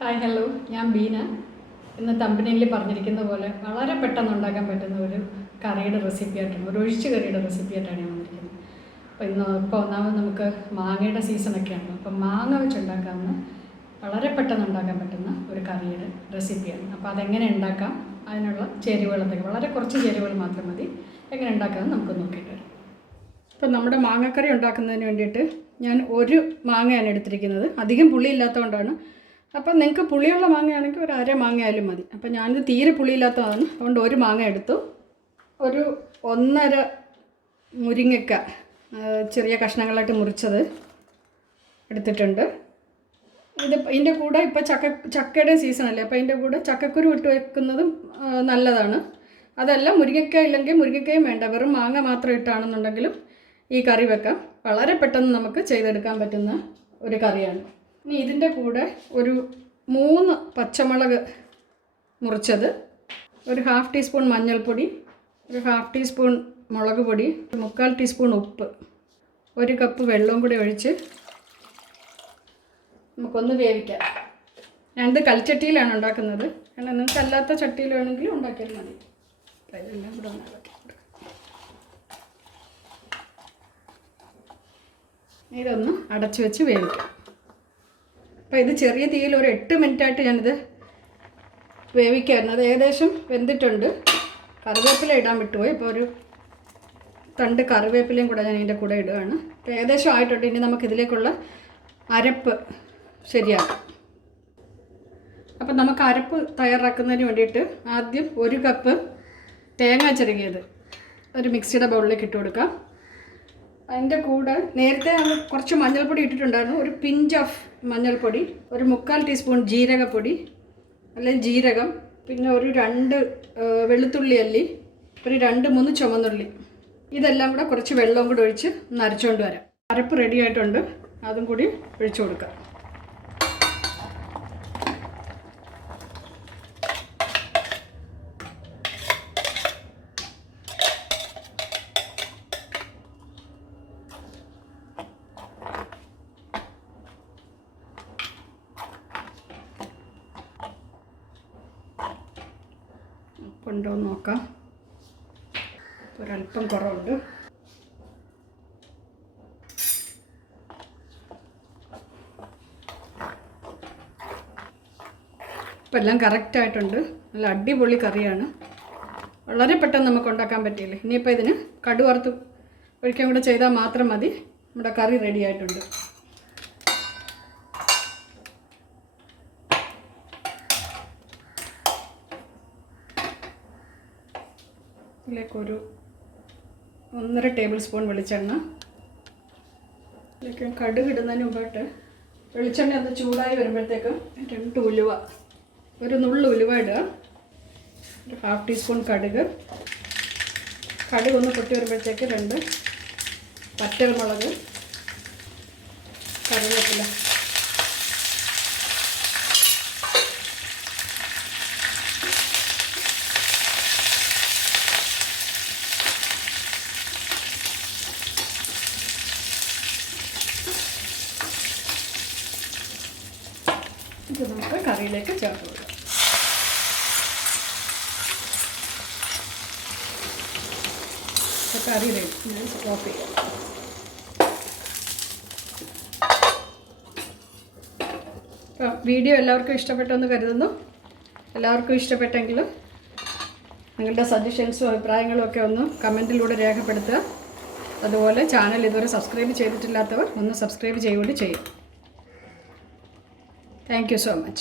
Hi hello, ഞാൻ ബീന. ഇന്ന് തമ്പനിയിൽ പറഞ്ഞിരിക്കുന്ന പോലെ വളരെ പെട്ടെന്ന് ഉണ്ടാക്കാൻ പറ്റുന്ന ഒരു കറിയുടെ റെസിപ്പിയായിട്ടാണ്, ഒരു ഒഴിച്ചു കറിയുടെ റെസിപ്പിയായിട്ടാണ് ഞാൻ വന്നിരിക്കുന്നത്. ഇപ്പോൾ ഒന്നാമത് നമുക്ക് മാങ്ങയുടെ സീസണൊക്കെയാണ്. അപ്പം മാങ്ങ വെച്ചുണ്ടാക്കാവുന്ന വളരെ പെട്ടെന്ന് ഉണ്ടാക്കാൻ പറ്റുന്ന ഒരു കറിയുടെ റെസിപ്പിയാണ്. അപ്പോൾ അതെങ്ങനെ ഉണ്ടാക്കാം, അതിനുള്ള ചേരുവകളൊക്കെ വളരെ കുറച്ച് ചേരുവകൾ മാത്രം മതി. എങ്ങനെ ഉണ്ടാക്കാമെന്ന് നമുക്ക് നോക്കിയിട്ട് വരാം. ഇപ്പം നമ്മുടെ മാങ്ങക്കറി ഉണ്ടാക്കുന്നതിന് വേണ്ടിയിട്ട് ഞാൻ ഒരു മാങ്ങയാണ് എടുത്തിരിക്കുന്നത്. അധികം പുളി ഇല്ലാത്തതുകൊണ്ടാണ്. അപ്പം നിങ്ങൾക്ക് പുളിയുള്ള മാങ്ങയാണെങ്കിൽ ഒരു അര മാങ്ങ ആയാലും മതി. അപ്പം ഞാനിത് തീരെ പുളിയില്ലാത്തതാണ്, അതുകൊണ്ട് ഒരു മാങ്ങ എടുത്തു. ഒരു 1.5 മുരിങ്ങക്ക ചെറിയ കഷ്ണങ്ങളായിട്ട് മുറിച്ചത് എടുത്തിട്ടുണ്ട്. ഇതിൻ്റെ കൂടെ ഇപ്പോൾ ചക്കയുടെ സീസണല്ലേ, അപ്പോൾ ഇതിൻ്റെ കൂടെ ചക്കക്കുരു ഇട്ട് വെക്കുന്നതും നല്ലതാണ്. അതല്ല, മുരിങ്ങക്ക ഇല്ലെങ്കിൽ മുരിങ്ങക്കയും വേണ്ട, വെറും മാങ്ങ മാത്രം ഇട്ടാണെന്നുണ്ടെങ്കിലും ഈ കറി വെക്കാം. വളരെ പെട്ടെന്ന് നമുക്ക് ചെയ്തെടുക്കാൻ പറ്റുന്ന ഒരു കറിയാണ്. ഇനി ഇതിൻ്റെ കൂടെ ഒരു 3 പച്ചമുളക് മുറിച്ചത്, ഒരു 1/2 ടീസ്പൂൺ മഞ്ഞൾപ്പൊടി, ഒരു 1/2 ടീസ്പൂൺ മുളക് പൊടി, 3/4 ടീസ്പൂൺ ഉപ്പ്, 1 കപ്പ് വെള്ളവും കൂടി ഒഴിച്ച് നമുക്കൊന്ന് വേവിക്കാം. ഞാനിത് കൽച്ചട്ടിയിലാണ് ഉണ്ടാക്കുന്നത്. കാരണം നിങ്ങൾക്ക് അല്ലാത്ത ചട്ടിയിൽ വേണമെങ്കിലും ഉണ്ടാക്കിയാൽ മതി. ഇതെല്ലാം കൂടെ ഒന്ന് ഇളക്കി കൊടുക്കാം. ഇതൊന്ന് അടച്ചു വെച്ച് വേവിക്കാം. അപ്പോൾ ഇത് ചെറിയ തീയിൽ ഒരു 8 മിനിറ്റായിട്ട് ഞാനിത് വേവിക്കായിരുന്നു. അത് ഏകദേശം വെന്തിട്ടുണ്ട്. കറിവേപ്പില ഇടാൻ വിട്ടുപോയി. ഇപ്പോൾ ഒരു തണ്ട് കറിവേപ്പിലയും കൂടെ ഞാൻ ഇതിൻ്റെ കൂടെ ഇടുകയാണ്. അപ്പോൾ ഏകദേശം ആയിട്ടുണ്ട്. ഇനി നമുക്കിതിലേക്കുള്ള അരപ്പ് ശരിയാക്കാം. അപ്പം നമുക്ക് അരപ്പ് തയ്യാറാക്കുന്നതിന് വേണ്ടിയിട്ട് ആദ്യം 1 കപ്പ് തേങ്ങ ചിരകിയത് ഒരു മിക്സിയുടെ ബൗളിലേക്ക് ഇട്ട് കൊടുക്കാം. അതിൻ്റെ കൂടെ നേരത്തെ കുറച്ച് മഞ്ഞൾപ്പൊടി ഇട്ടിട്ടുണ്ടായിരുന്നു. ഒരു പിഞ്ച് ഓഫ് മഞ്ഞൾപ്പൊടി, ഒരു 3/4 ടീസ്പൂൺ ജീരകപ്പൊടി അല്ലെങ്കിൽ ജീരകം, പിന്നെ ഒരു 2 വെളുത്തുള്ളി അല്ലി, ഒരു 2-3 ചുവന്നുള്ളി. ഇതെല്ലാം കൂടെ കുറച്ച് വെള്ളവും കൂടി ഒഴിച്ച് നരച്ചുകൊണ്ട് വരാം. അരപ്പ് റെഡി ആയിട്ടുണ്ട്, അതും കൂടി ഒഴിച്ചു കൊടുക്കാം. ഉണ്ടോ എന്ന് നോക്കാം. ഒരല്പം കുറവുണ്ട്. ഇപ്പം എല്ലാം കറക്റ്റായിട്ടുണ്ട്. നല്ല അടിപൊളി കറിയാണ്. വളരെ പെട്ടെന്ന് നമുക്ക് ഉണ്ടാക്കാൻ പറ്റിയില്ലേ. ഇനിയിപ്പോൾ ഇതിന് കടുവറുത്ത് ഒഴിക്കാൻ കൂടെ ചെയ്താൽ മാത്രം മതി. നമ്മുടെ കറി റെഡി ആയിട്ടുണ്ട്. ഇതിലേക്കൊരു 1.5 ടേബിൾ സ്പൂൺ വെളിച്ചെണ്ണ. ഇതിലേക്ക് കടുക് ഇടുന്നതിന് മുമ്പായിട്ട് വെളിച്ചെണ്ണ ഒന്ന് ചൂടായി വരുമ്പോഴത്തേക്കും 2 ഉലുവ, ഒരു നുള്ളു ഉലുവ ഇടുക. ഒരു 1/2 ടീസ്പൂൺ കടുക്. കടുക് ഒന്ന് പൊട്ടി വരുമ്പോഴത്തേക്ക് 2 പച്ചമുളക്, കറിവേപ്പില. ഇത് നമുക്ക് കറിയിലേക്ക് ചേർത്ത് കൊടുക്കാം. കറി റെഡി. ഞാൻ സ്റ്റോപ്പ് ചെയ്യാം. അപ്പോൾ വീഡിയോ എല്ലാവർക്കും ഇഷ്ടപ്പെട്ടെന്ന് കരുതുന്നു. എല്ലാവർക്കും ഇഷ്ടപ്പെട്ടെങ്കിൽ നിങ്ങളുടെ സജഷൻസും അഭിപ്രായങ്ങളും ഒക്കെ ഒന്ന് കമൻറ്റിലൂടെ രേഖപ്പെടുത്തുക. അതുപോലെ ചാനൽ ഇതുവരെ സബ്സ്ക്രൈബ് ചെയ്തിട്ടില്ലാത്തവർ ഒന്ന് സബ്സ്ക്രൈബ് ചെയ്യുകയും ചെയ്യും. Thank you so much.